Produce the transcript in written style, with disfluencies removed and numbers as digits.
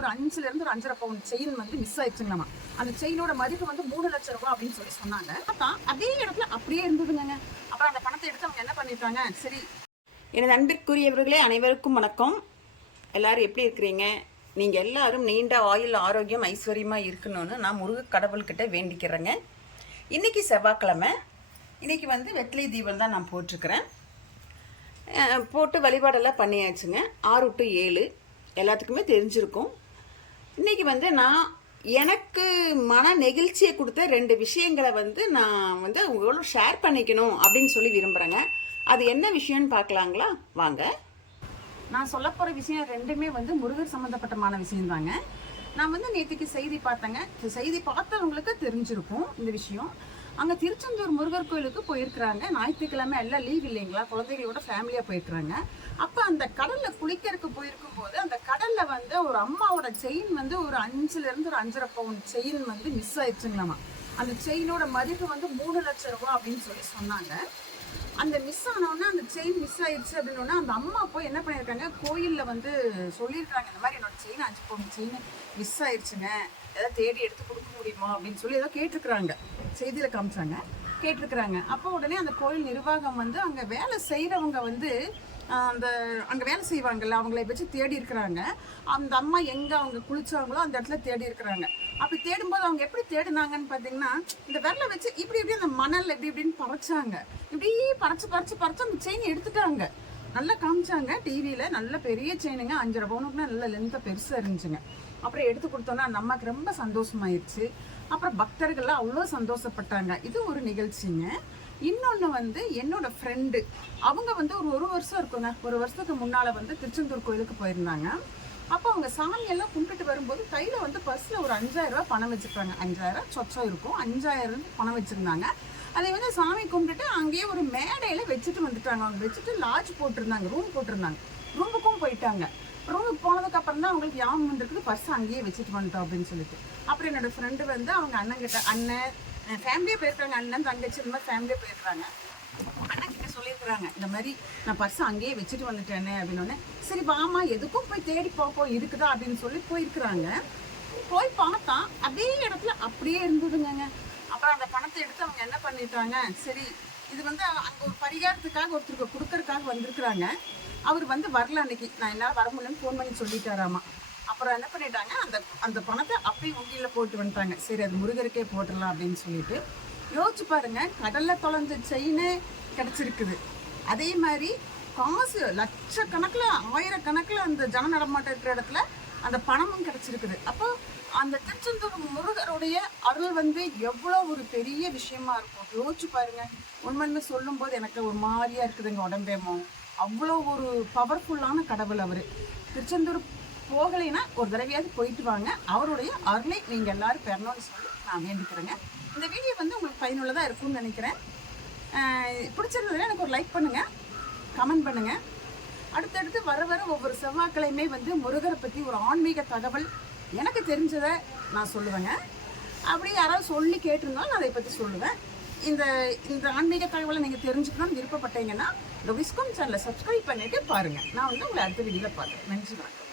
ஒரு 5ல இருந்து ஒரு 5.5 பவுன் செயின் வந்து மிஸ் ஆயிடுச்சுங்களாமா. அந்த செயினோட மதிப்பு வந்து 3 லட்சம் ரூபாய் அப்படின்னு சொல்லி சொன்னாங்க. அதே இடத்துல அப்படியே இருந்ததுங்க. அப்புறம் அந்த பணத்தை எடுத்து அவங்க என்ன பண்ணிட்டாங்க, சரி. எனது அன்பிற்குரியவர்களே, அனைவருக்கும் வணக்கம். எல்லாரும் எப்படி இருக்கிறீங்க? நீங்கள் எல்லாரும் நீண்ட ஆயுள், ஆரோக்கியம், ஐஸ்வர்யமாக இருக்கணும்னு நான் முருக கடவுள்கிட்ட வேண்டிக்கிறேங்க. இன்றைக்கி செவ்வாய்க்கிழமை. இன்றைக்கி வந்து வெற்றிலை தீபம் தான் நான் போட்டிருக்கிறேன். போட்டு வழிபாடெல்லாம் பண்ணியாச்சுங்க. 6 to 7 எல்லாத்துக்குமே தெரிஞ்சிருக்கும். இன்றைக்கி வந்து நான் எனக்கு மன நெகிழ்ச்சியை கொடுத்த 2 விஷயங்களை வந்து நான் வந்து உங்களோட ஷேர் பண்ணிக்கணும் அப்படின்னு சொல்லி விரும்புகிறேங்க. அது என்ன விஷயம்னு பார்க்கலாங்களா? வாங்க. நான் சொல்ல போகிற விஷயம் 2மே வந்து முருகர் சம்மந்தப்பட்டமான விஷயம்தாங்க. நான் வந்து நேற்றுக்கு செய்தி பார்த்தேங்க. செய்தி பார்த்தவங்களுக்கு தெரிஞ்சிருக்கும் இந்த விஷயம். அங்கே திருச்செந்தூர் முருகர் கோயிலுக்கு போயிருக்கிறாங்க. ஞாயிற்றுக்கிழமை எல்லாம் லீவ் இல்லைங்களா, குழந்தைகளோட ஃபேமிலியாக போயிருக்கிறாங்க. அப்போ அந்த கடலில் குளிக்கிறதுக்கு போயிருக்கும் போது அந்த கடலில் வந்து ஒரு அம்மாவோட செயின் வந்து ஒரு 5ல இருந்து ஒரு 5.5 பவுன் செயின் வந்து மிஸ் ஆயிடுச்சுங்களாமா. அந்த செயினோட மதிப்பு வந்து 3 லட்சம் ரூபா அப்படின்னு சொல்லி சொன்னாங்க. அந்த மிஸ் ஆனோடனே அந்த செயின் மிஸ் ஆயிடுச்சு அப்படின்னோடனே அந்த அம்மா போய் என்ன பண்ணியிருக்காங்க, கோயிலில் வந்து சொல்லியிருக்காங்க, இந்த மாதிரி என்னோட செயின் 5 பவுன் செயின் மிஸ் ஆயிடுச்சுங்க, ஏதாவது தேடி எடுத்து கொடுக்க முடியுமா அப்படின்னு சொல்லி ஏதோ கேட்டிருக்கிறாங்க. செய்தியில் காமிச்சாங்க, கேட்டிருக்கிறாங்க. அப்போ உடனே அந்த கோயில் நிர்வாகம் வந்து அங்கே வேலை செய்கிறவங்க வந்து அங்கே வேலை செய்வாங்கல்ல, அவங்கள வச்சு தேடி இருக்கிறாங்க. அந்த அம்மா எங்கே அவங்க குளிச்சாங்களோ அந்த இடத்துல தேடி இருக்கிறாங்க. அப்படி தேடும்போது அவங்க எப்படி தேடினாங்கன்னு பார்த்தீங்கன்னா, இந்த விரலை வச்சு இப்படி இப்படி அந்த மணல் எப்படி இப்படின்னு பறைச்சாங்க. இப்படி பறிச்சு அந்த செயினை எடுத்துட்டாங்க. நல்லா காமிச்சாங்க டிவியில். நல்ல பெரிய செயினுங்க, 5.5 பவுனுக்குனா நல்ல லென்த்தாக பெருசாக இருந்துச்சுங்க. அப்புறம் எடுத்து கொடுத்தோன்னா நமக்கு ரொம்ப சந்தோஷமாயிருச்சு. அப்புறம் பக்தர்கள்லாம் அவ்வளோ சந்தோஷப்பட்டாங்க. இது ஒரு நிகழ்ச்சிங்க. இன்னொன்று வந்து என்னோட ஃப்ரெண்டு, அவங்க வந்து ஒரு வருஷம் இருக்குங்க, 1 வருஷத்துக்கு முன்னால் வந்து திருச்செந்தூர் கோயிலுக்கு போயிருந்தாங்க. அப்போ அவங்க சாமியெல்லாம் கும்பிட்டுட்டு வரும்போது கையில் வந்து பர்ஸில் ஒரு 5000 ரூபா பணம் வச்சுருப்பாங்க. 5000 சொச்சம் இருக்கும், 5000 பணம் வச்சுருந்தாங்க. அதை வந்து சாமி கும்பிட்டுட்டு அங்கேயே ஒரு மேடையில் வச்சுட்டு வந்துட்டாங்க. அவங்க வச்சுட்டு லாட்ஜ் போட்டிருந்தாங்க, ரூம் போட்டிருந்தாங்க. ரூமுக்கும் போயிட்டாங்க. ரூமுக்கு போனதுக்கப்புறம் தான் அவங்களுக்கு யாம் வந்துருக்குது, பர்ஸ் அங்கேயே வச்சுட்டு வந்துட்டோம் அப்படின்னு சொல்லிட்டு. அப்புறம் என்னோடய ஃப்ரெண்டு வந்து அவங்க அண்ணன்கிட்ட, அண்ணன் ஃபேமிலியே போயிருக்காங்க, அண்ணன் தங்கச்சி இந்த மாதிரி ஃபேமிலியே போயிருக்காங்க. அண்ணன் கிட்ட சொல்லியிருக்கிறாங்க, இந்த மாதிரி நான் பர்ஸ் அங்கேயே வச்சுட்டு வந்துட்டேனே அப்படின்னோடனே, சரி வாமா எதுக்கும் போய் தேடி பார்ப்போம் இருக்குதா அப்படின்னு சொல்லி போயிருக்கிறாங்க. போய் பார்த்தா அதே இடத்துல அப்படியே இருந்ததுங்க. அப்புறம் அந்த பணத்தை எடுத்து அவங்க என்ன பண்ணிட்டாங்க, சரி இது வந்து அங்கே ஒரு பரிகாரத்துக்காக ஒருத்தருக்கு கொடுக்கறதுக்காக வந்திருக்கிறாங்க. அவர் வந்து வரல அன்னைக்கு, நான் என்னால் வர முடியலன்னு ஃபோன் பண்ணி சொல்லிட்டாராமா. அப்புறம் என்ன பண்ணிட்டாங்க, அந்த பணத்தை அப்படியே உண்டியில் போட்டு வந்துட்டாங்க. சரி அது முருகருக்கே போட்டுடலாம் அப்படின்னு சொல்லிட்டு. யோசிச்சு பாருங்க, கடலில் தொலைஞ்ச செயினு கிடச்சிருக்குது. அதே மாதிரி காசு லட்சக்கணக்கில், ஆயிரக்கணக்கில் அந்த ஜன நடமாட்டம் இருக்கிற இடத்துல அந்த பணமும் கிடச்சிருக்குது. அப்போ அந்த திருச்செந்தூர் முருகருடைய அருள் வந்து எவ்வளோ ஒரு பெரிய விஷயமா இருக்கும். யோசிச்சு பாருங்க. உண்மைன்னு சொல்லும்போது எனக்கு ஒரு மாதிரியா இருக்குதுங்க உடம்பேமோ. அவ்வளோ ஒரு பவர்ஃபுல்லான கடவுள் அவர். திருச்செந்தூர் போகலைன்னா ஒரு தடவையாவது போயிட்டு வாங்க. அவருடைய அருளை நீங்கள் எல்லாரும் பெறணும்னு சொல்லி நான் வேண்டிக்கிறேங்க. இந்த வீடியோ வந்து உங்களுக்கு பயனுள்ளதாக இருக்கும்னு நினைக்கிறேன். பிடிச்சிருந்ததுன்னா எனக்கு ஒரு லைக் பண்ணுங்கள், கமெண்ட் பண்ணுங்கள். அடுத்தடுத்து வர ஒவ்வொரு செவ்வாய்க்கிழமை வந்து முருகரை பற்றி ஒரு ஆன்மீக தகவல் எனக்கு தெரிஞ்சதை நான் சொல்லுவேங்க. அப்படி யாராவது சொல்லி கேட்டிருந்தாலும் நான் அதை பற்றி சொல்லுவேன். இந்த ஆன்மீக தகவலை நீங்கள் தெரிஞ்சுக்கணும்னு விருப்பப்பட்டீங்கன்னா இந்த விஸ்காம் சேனலை சப்ஸ்கிரைப் பண்ணிவிட்டு பாருங்கள். நான் வந்து உங்களை அடுத்த வீடியோவில் பார்க்குறேன். நன்றி, வணக்கம்.